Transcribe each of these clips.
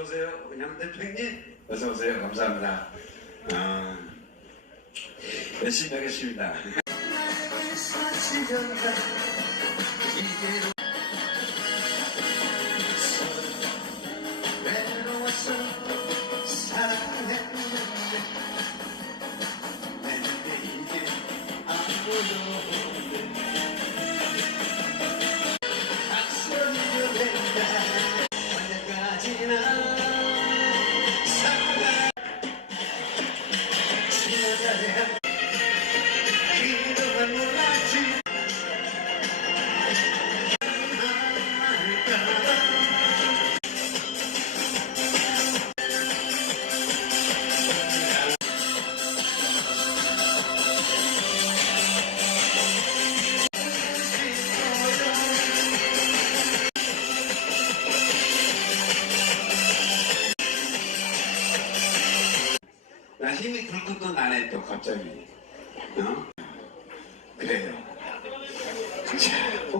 어서 오세요. 은영 대표님. 어서 오세요. 감사합니다. 아, 열심히 하겠습니다. 외로워서 사랑했는데 내게 이게 아무도 Yeah. 나 힘이 불끈도 나네 또 갑자기 어? 그래요 자.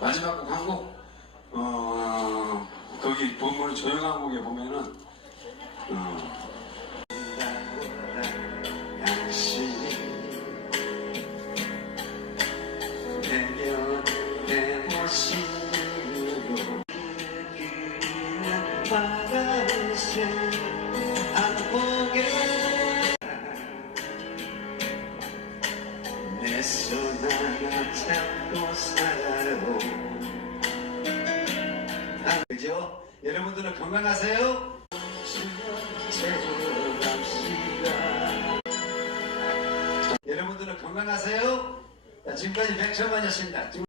마지막 곡 한 곡, 어, 거기 본문 조용한 곡에 보면은, 어, 바다에 손 하나 잡고 살아요 아, 그죠? 여러분들은 건강하세요? 여러분들은 건강하세요? 자, 지금까지 백천만이었습니다